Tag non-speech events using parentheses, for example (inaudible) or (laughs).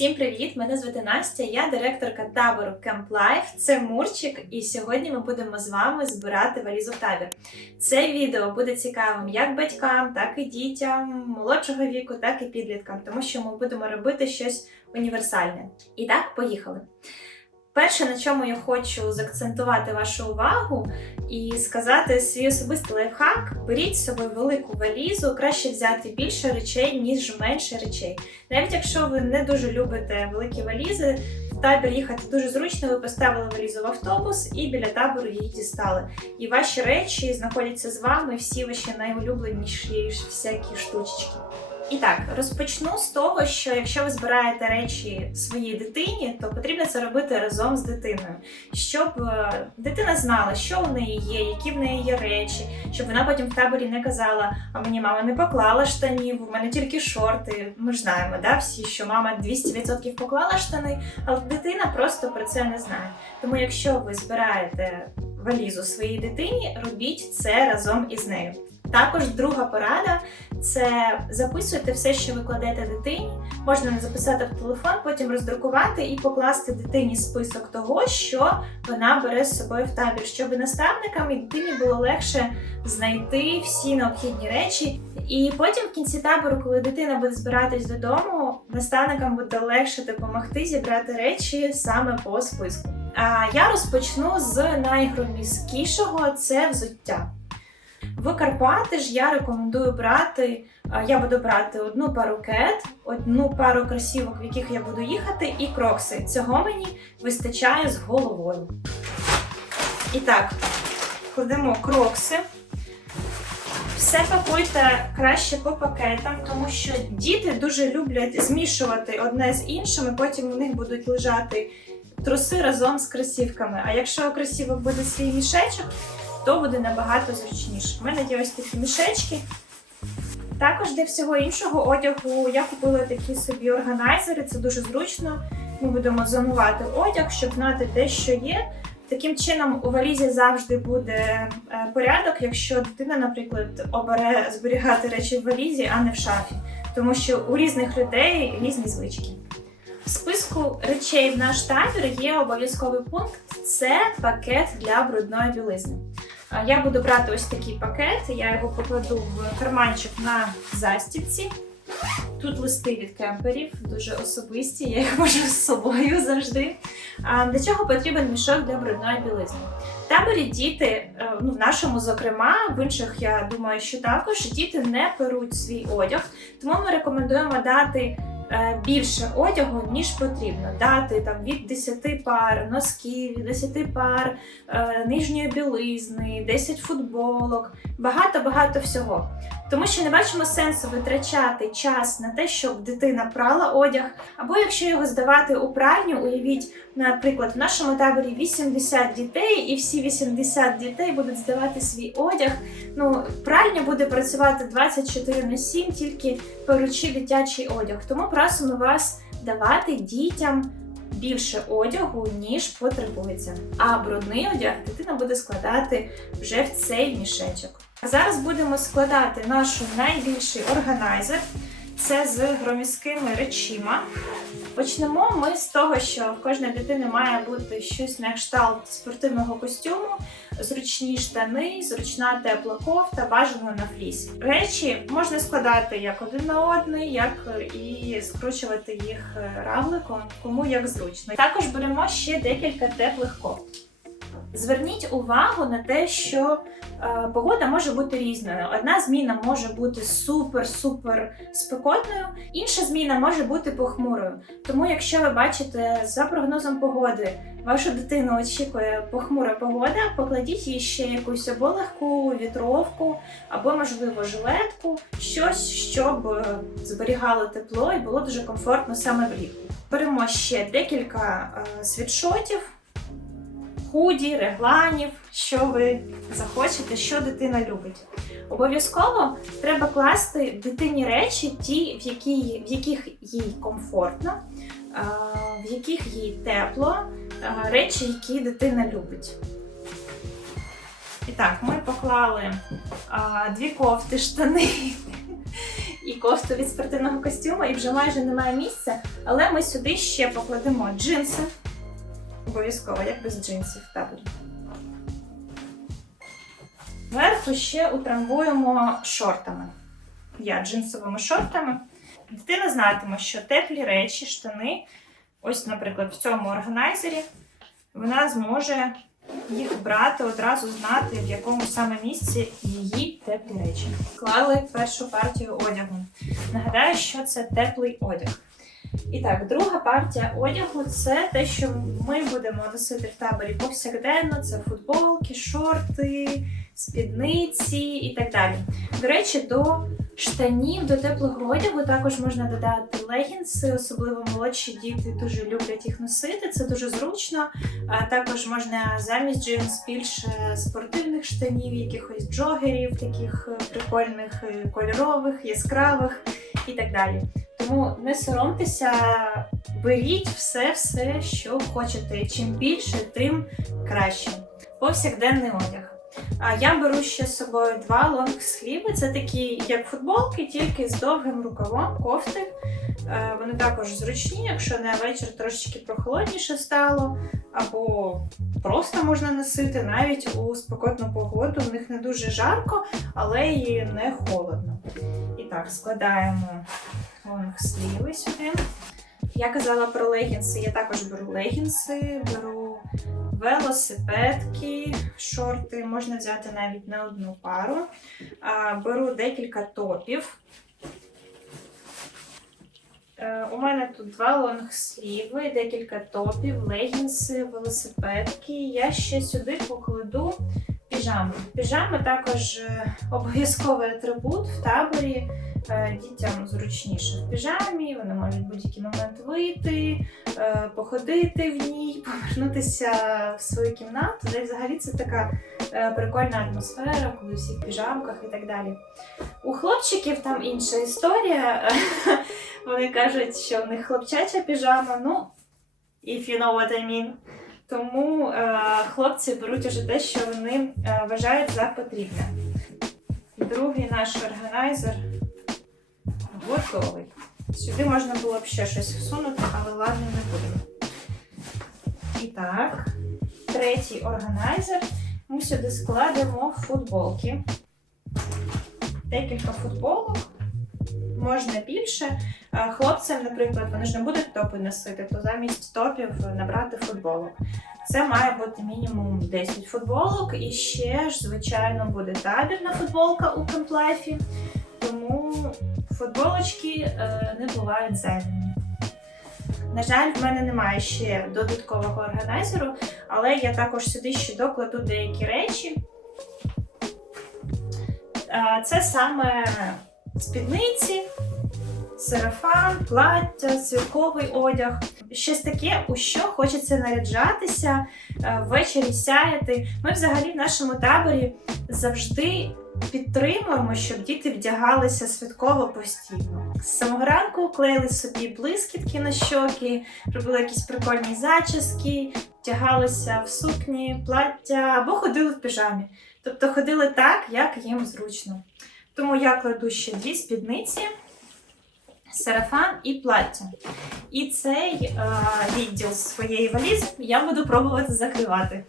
Всім привіт! Мене звати Настя, я директорка табору Camp Life. Це Мурчик, і сьогодні ми будемо з вами збирати валізу в табір. Це відео буде цікавим як батькам, так і дітям молодшого віку, так і підліткам, тому що ми будемо робити щось універсальне. І так, поїхали. Перше, на чому я хочу заакцентувати вашу увагу і сказати свій особистий лайфхак: беріть з собою велику валізу, краще взяти більше речей, ніж менше речей. Навіть якщо ви не дуже любите великі валізи, в табір їхати дуже зручно, ви поставили валізу в автобус і біля табору її дістали. І ваші речі знаходяться з вами, всі ваші найулюбленіші всякі штучки. І так, розпочну з того, що якщо ви збираєте речі своїй дитині, то потрібно це робити разом з дитиною, щоб е, дитина знала, що у неї є, які в неї є речі, щоб вона потім в таборі не казала: а мені мама не поклала штанів, у мене тільки шорти. Ми ж знаємо, да, всі, що мама 200% поклала штани, але дитина просто про це не знає. Тому, якщо ви збираєте валізу своїй дитині, робіть це разом із нею. Також друга порада це записуйте все, що ви кладете дитині. Можна записати в телефон, потім роздрукувати і покласти дитині список того, що вона бере з собою в табір, щоб наставникам і дитині було легше знайти всі необхідні речі. І потім в кінці табору, коли дитина буде збиратись додому, наставникам буде легше допомогти зібрати речі саме по списку. А я розпочну з найгроміськішого це взуття. В Карпати ж я рекомендую брати. Я буду брати одну пару кет, одну пару кросівок, в яких я буду їхати, і крокси. Цього мені вистачає з головою. І так, кладемо крокси. Все пакуйте краще по пакетам, тому що діти дуже люблять змішувати одне з іншим, і потім у них будуть лежати труси разом з кросівками. А якщо у кросівок буде свій мішечок, то буде набагато зручніше. У мене є ось такі мішечки. Також для всього іншого одягу я купила такі собі органайзери, це дуже зручно. Ми будемо зонувати одяг, щоб знати, де що є. Таким чином, у валізі завжди буде е, порядок, якщо дитина, наприклад, обере зберігати речі в валізі, а не в шафі. Тому що у різних людей різні звички. В списку речей в наш табір є обов'язковий пункт це пакет для брудної білизни. Я буду брати ось такий пакет, я його покладу в карманчик на застібці. Тут листи від кемперів, дуже особисті, я їх можу з собою завжди. Для чого потрібен мішок для брудної білизни? В таборі діти, ну в нашому, зокрема, в інших, я думаю, що також діти не перуть свій одяг, тому ми рекомендуємо дати. Більше одягу, ніж потрібно. Дати там від 10 пар носків, від 10 пар е, нижньої білизни, 10 футболок, багато-багато всього. Тому що не бачимо сенсу витрачати час на те, щоб дитина прала одяг, або якщо його здавати у пральню, уявіть, наприклад, в нашому таборі 80 дітей, і всі 80 дітей будуть здавати свій одяг. Ну, пральня буде працювати 24 на 7, тільки перучи дитячий одяг. Тому просимо вас давати дітям. Більше одягу, ніж потребується. А брудний одяг дитина буде складати вже в цей мішечок. Зараз будемо складати нашу найбільший органайзер. Це з громіськими речима. Почнемо ми з того, що в кожної дитини має бути щось на кшталт спортивного костюму, зручні штани, зручна тепла кофта, бажано на фліс. Речі можна складати як один на одний, як і скручувати їх равликом, кому як зручно. Також беремо ще декілька теплих кофт. Зверніть увагу на те, що е, погода може бути різною. Одна зміна може бути супер-супер спекотною, інша зміна може бути похмурою. Тому, якщо ви бачите за прогнозом погоди, вашу дитину очікує похмура погода, покладіть їй ще якусь або легку вітровку, або, можливо, жилетку, щось, щоб зберігало тепло і було дуже комфортно саме влітку. Беремо ще декілька е, світшотів худі, регланів, що ви захочете, що дитина любить. Обов'язково треба класти дитині речі, ті, в, які, в яких їй комфортно, в яких їй тепло, речі, які дитина любить. І так, ми поклали а, дві кофти, штани і кофту від спортивного костюму, і вже майже немає місця. Але ми сюди ще покладемо джинси. Обов'язково, як без джинсів в таборі. Зверху ще утрамбуємо шортами. Я джинсовими шортами. Дитина знатиме, що теплі речі, штани, ось, наприклад, в цьому органайзері, вона зможе їх брати, одразу знати, в якому саме місці її теплі речі. Клали першу партію одягу. Нагадаю, що це теплий одяг. І так, друга партія одягу це те, що ми будемо носити в таборі повсякденно. Це футболки, шорти, спідниці і так далі. До речі, до штанів, до теплого одягу також можна додати легінси, особливо молодші діти дуже люблять їх носити. Це дуже зручно. А також можна замість джинс більше спортивних штанів, якихось джогерів, таких прикольних, е, кольорових, яскравих і так далі. Тому не соромтеся, беріть все, все, що хочете. Чим більше, тим краще. Повсякденний одяг. А я беру ще з собою два лонгсліви. Це такі, як футболки, тільки з довгим рукавом, кофти. Е, Вони також зручні, якщо на вечір трошечки прохолодніше стало, або просто можна носити навіть у спекотну погоду. В них не дуже жарко, але і не холодно. І так, складаємо лонгсліви сюди. Я казала про легінси. Я також беру легінси, беру велосипедки, шорти, можна взяти навіть не одну пару. Беру декілька топів. Е, У мене тут два лонгсліви, декілька топів, легінси, велосипедки. Я ще сюди покладу піжами. Піжами також е, обов'язковий атрибут в таборі. Е, Дітям зручніше в піжамі, вони можуть будь-який момент вийти, е, походити в ній, повернутися в свою кімнату. Де взагалі це така прикольна атмосфера, коли всі в піжамках і так далі. У хлопчиків там інша історія. (laughs) Вони кажуть, що в них хлопчача піжама. Ну, if you know what I mean. Тому е, хлопці беруть уже те, що вони е, вважають за потрібне. Другий наш органайзер готовий. Сюди можна було б ще щось всунути, але ладно, не будемо. І так, третій органайзер. Ми сюди складемо футболки. Декілька футболок. Можна більше. Хлопцям, наприклад, вони ж не будуть топи носити, то замість топів набрати футболок. Це має бути мінімум 10 футболок, і ще ж, звичайно, буде табірна футболка у комплайфі. Тому футболочки е, не бувають зайвими. На жаль, в мене немає ще додаткового органайзеру, але я також сюди ще докладу деякі речі. Е, Це саме спідниці, сарафан, плаття, святковий одяг. Щось таке, у що хочеться наряджатися, е, ввечері сяяти. Ми взагалі в нашому таборі завжди підтримуємо, щоб діти вдягалися святково постійно. З самого ранку клеїли собі блискітки на щоки, робили якісь прикольні зачіски, вдягалися в сукні, плаття або ходили в піжамі. Тобто ходили так, як їм зручно. Тому я кладу ще дві спідниці, сарафан і плаття. І цей е, відділ своєї валізи я буду пробувати закривати.